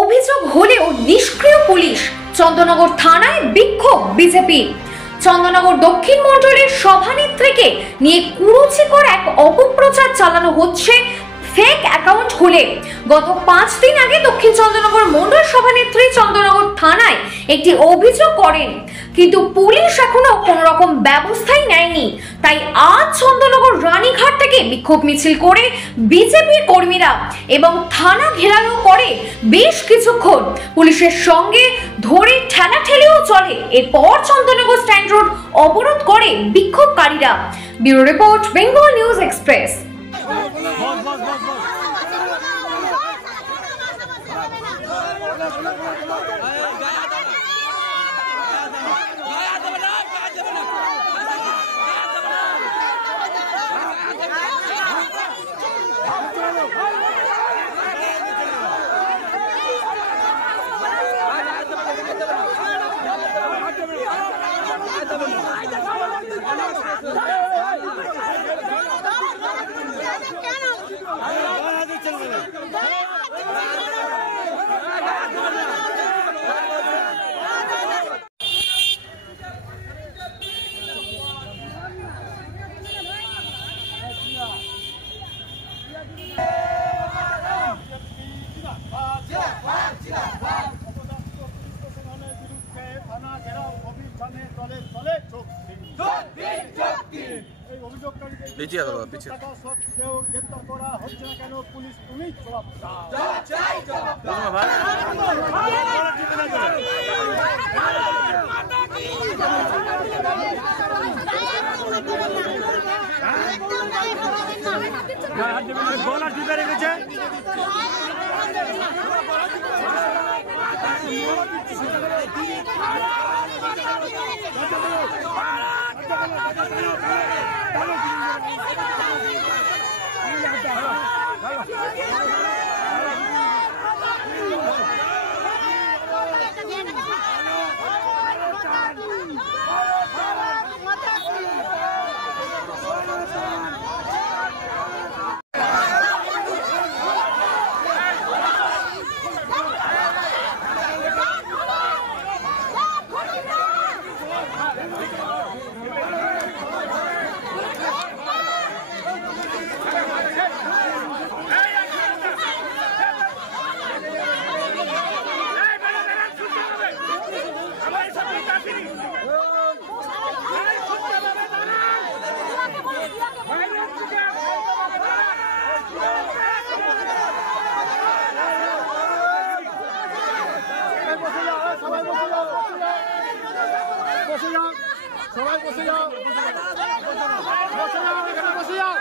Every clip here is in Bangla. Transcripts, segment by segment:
অভিযোগ হলেও নিষ্ক্রিয় পুলিশ। চন্দননগর থানায় বিক্ষোভ বিজেপি। চন্দননগর দক্ষিণ মণ্ডলের সভানেত্রীকে নিয়ে কুরুচিকর এক অপপ্রচার চালানো হচ্ছে ফেক অ্যাকাউন্ট খুলে। গত 5 দিন আগে দক্ষিণ চন্দননগর মণ্ডল সভানেত্রী চন্দননগর থানায় একটি অভিযোগ করেন, কিন্তু পুলিশ এখনো কোনো রকম ব্যবস্থাই নেয়নি। তাই আজ চন্দননগর রানীঘাট থেকে বিক্ষোভ মিছিল করে বিজেপির কর্মীরা এবং থানা ঘেরাও করে বেশ কিছুক্ষণ। পুলিশের সঙ্গে ধরে ঠেলাঠেলিও চলে। এরপর চন্দননগর স্ট্যান্ড রোড অবরোধ করে বিক্ষোভকারীরা। Bureau report, Bengal news express. সবাই বসে যাও, বসে যাও, এখানে বসে যাও।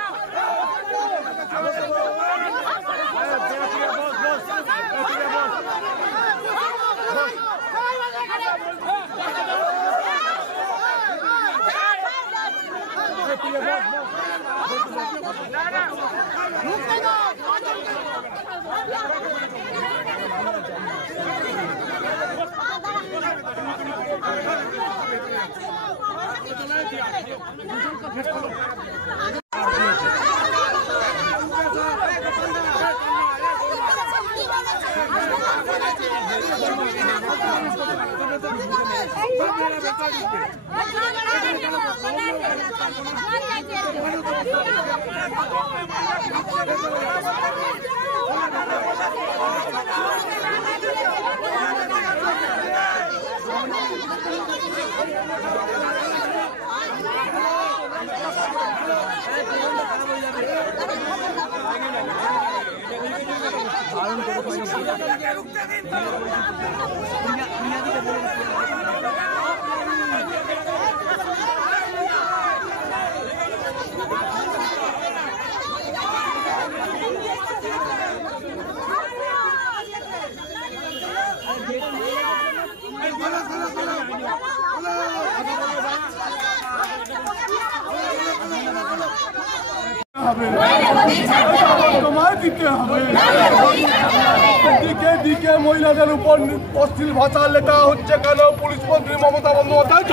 দিকে মহিলাদের উপর অশ্লীল ভাষা লেখা হচ্ছে কেন? পুলিশ মন্ত্রী মমতা বন্দ্যোপাধ্যায়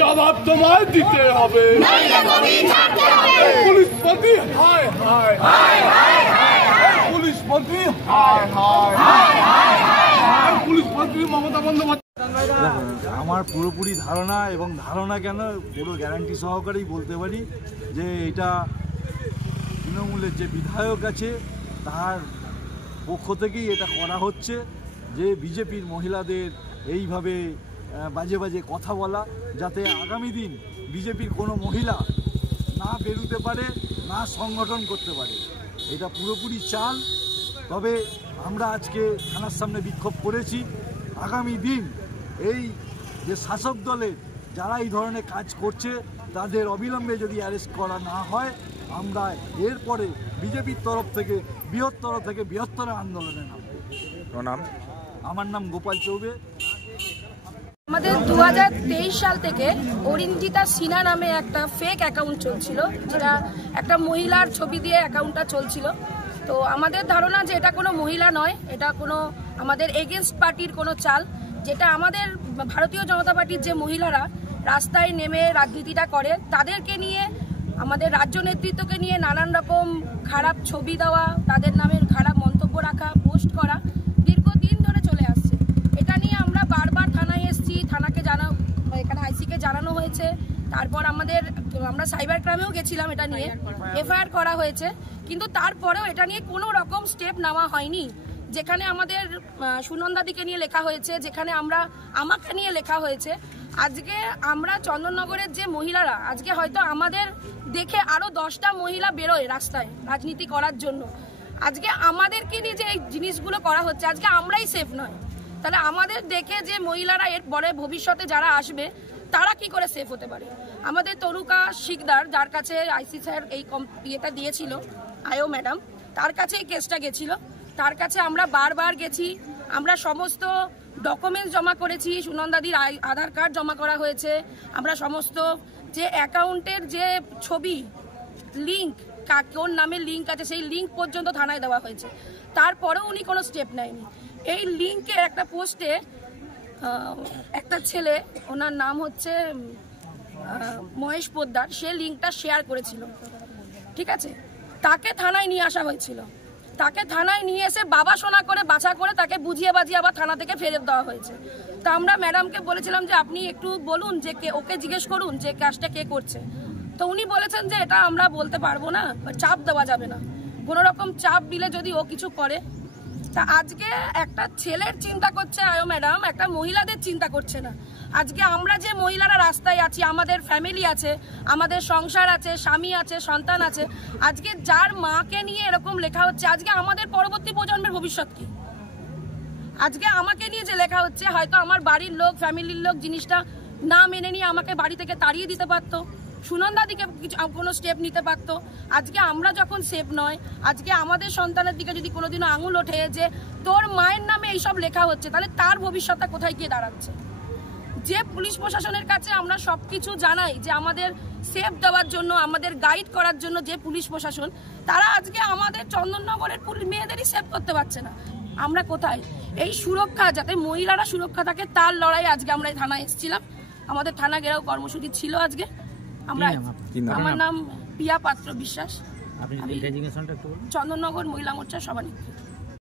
জবাব তোমায় দিতে হবে। পুলিশ মন্ত্রী হায় হায়, পুলিশ মন্ত্রী হায় হায় হায় হায়, পুলিশ মন্ত্রী মমতা বন্দ্যোপাধ্যায়। আমার পুরোপুরি ধারণা, এবং ধারণা কেন পুরো গ্যারান্টি সহকারেই বলতে পারি যে এটা তৃণমূলের যে বিধায়ক আছে তার পক্ষ থেকেই এটা করা হচ্ছে, যে বিজেপির মহিলাদের এইভাবে বাজে বাজে কথা বলা, যাতে আগামী দিন বিজেপির কোনো মহিলা না বেরোতে পারে, না সংগঠন করতে পারে। এটা পুরোপুরি চাল। তবে আমরা আজকে থানার সামনে বিক্ষোভ করেছি। আগামী দিন এই যে শাসক দলের যারা এই ধরনের কাজ করছে তাদের অবিলম্বে যদি অ্যারেস্ট করা না হয়, আমরা এরপরে বিজেপির তরফ থেকে বৃহত্তর আন্দোলনে নামব। আমার নাম গোপাল চৌবে। আমাদের 2023 সাল থেকে অরিন্দিতা সিনহা নামে একটা ফেক অ্যাকাউন্ট চলছিল, যেটা একটা মহিলার ছবি দিয়ে অ্যাকাউন্টটা চলছিল। তো আমাদের ধারণা যে এটা কোনো মহিলা নয়, এটা কোনো আমাদের এগেনস্ট পার্টির কোনো চাল, যেটা আমাদের ভারতীয় জনতা পার্টির যে মহিলারা রাস্তায় নেমে রাজনীতিটা করে তাদেরকে নিয়ে, আমাদের রাজ্য নেতৃত্বকে নিয়ে নানান রকম খারাপ ছবি দেওয়া, তাদের নামের খারাপ মন্তব্য রাখা, পোস্ট করা দীর্ঘদিন ধরে চলে আসছে। এটা নিয়ে আমরা বারবার থানায় এসেছি, থানাকে এখানে আইসিকে জানানো হয়েছে। তারপর আমরা সাইবার ক্রাইমেও গেছিলাম, এটা নিয়ে এফআইআর করা হয়েছে, কিন্তু তারপরেও এটা নিয়ে কোনো রকম স্টেপ নেওয়া হয়নি। যেখানে আমাদের সুনন্দাদিকে নিয়ে লেখা হয়েছে, যেখানে আমাকে নিয়ে লেখা হয়েছে। আজকে আমরা চন্দননগরের যে মহিলারা, আজকে হয়তো আমাদের দেখে আরো 10টা মহিলা বেরোয় রাস্তায় রাজনীতি করার জন্য। আজকে আমাদেরকে নিয়ে যে এই জিনিসগুলো করা হচ্ছে, আজকে আমরাই সেফ নয়, তাহলে আমাদের দেখে যে মহিলারা এর পরে ভবিষ্যতে যারা আসবে তারা কি করে সেফ হতে পারে? আমাদের তরুকা শিকদার, যার কাছে আইসি স্যার এই ইয়েটা দিয়েছিল, আয়ো ম্যাডাম, তার কাছে এই কেসটা গেছিল, তার কাছে আমরা বারবার গেছি, আমরা সমস্ত ডকুমেন্টস জমা করেছি, সুনন্দাদির আধার কার্ড জমা করা হয়েছে, আমরা সমস্ত যে অ্যাকাউন্টের যে ছবি লিঙ্ক, কোন নামে লিঙ্ক আছে সেই লিঙ্ক পর্যন্ত থানায় দেওয়া হয়েছে। তারপরেও উনি কোনো স্টেপ নেয়নি। এই লিঙ্কের একটা পোস্টে একটা ছেলে, ওনার নাম হচ্ছে মহেশ পোদ্দার, সে লিঙ্কটা শেয়ার করেছিল, ঠিক আছে? তাকে থানায় নিয়ে আসা হয়েছিল, তাকে থানায় নিয়ে এসে বাবা শোনা করে বাছা করে তাকে বুঝিয়ে বাজিয়ে আবার থানা থেকে ফেরত দেওয়া হয়েছে। তা আমরা ম্যাডামকে বলেছিলাম যে আপনি একটু বলুন যে ওকে জিজ্ঞেস করুন যে কাজটা কে করছে। তো উনি বলেছেন যে এটা আমরা বলতে পারবো না, চাপ দেওয়া যাবে না, কোনো রকম চাপ দিলে যদি ও কিছু করে। তা আজকে একটা ছেলের চিন্তা করছে আয়ো ম্যাডাম, একটা মহিলাদের চিন্তা করছে না। আজকে আমরা যে মহিলারা রাস্তায় আছি, আমাদের ফ্যামিলি আছে, আমাদের সংসার আছে, স্বামী আছে, সন্তান আছে, আজকে যার মাকে নিয়ে এরকম লেখা হচ্ছে, আজকে আমাদের পরবর্তী প্রজন্মের ভবিষ্যৎ কি? আজকে আমাকে নিয়ে যে লেখা হচ্ছে, হয়তো আমার বাড়ির লোক, ফ্যামিলির লোক জিনিসটা না মেনে নিয়ে আমাকে বাড়ি থেকে তাড়িয়ে দিতে পারতো, সুনন্দাদিকে কিছু কোনো স্টেপ নিতে পারতো। আজকে আমরা যখন সেফ নয়, আজকে আমাদের সন্তানের দিকে যদি কোনোদিনও আঙুল ওঠে যে তোর মায়ের নামে এইসব লেখা হচ্ছে, তাহলে তার ভবিষ্যৎটা কোথায় গিয়ে দাঁড়াচ্ছে? যে পুলিশ প্রশাসনের কাছে আমরা সবকিছু জানাই যে আমাদের সেফ দেওয়ার জন্য, আমাদের গাইড করার জন্য যে পুলিশ প্রশাসন, তারা আজকে আমাদের চন্দননগরের মেয়েদেরই সেফ করতে পারছে না। আমরা কোথায়? এই সুরক্ষা, যাতে মহিলারা সুরক্ষা থাকে, তার লড়াই আজকে আমরা এই থানায় এসেছিলাম। আমাদের থানা ঘেরাও কর্মসূচি ছিল আজকে। আমার নাম পিয়া পাত্র বিশ্বাস, চন্দননগর মহিলা মোর্চার সভানেত্রী।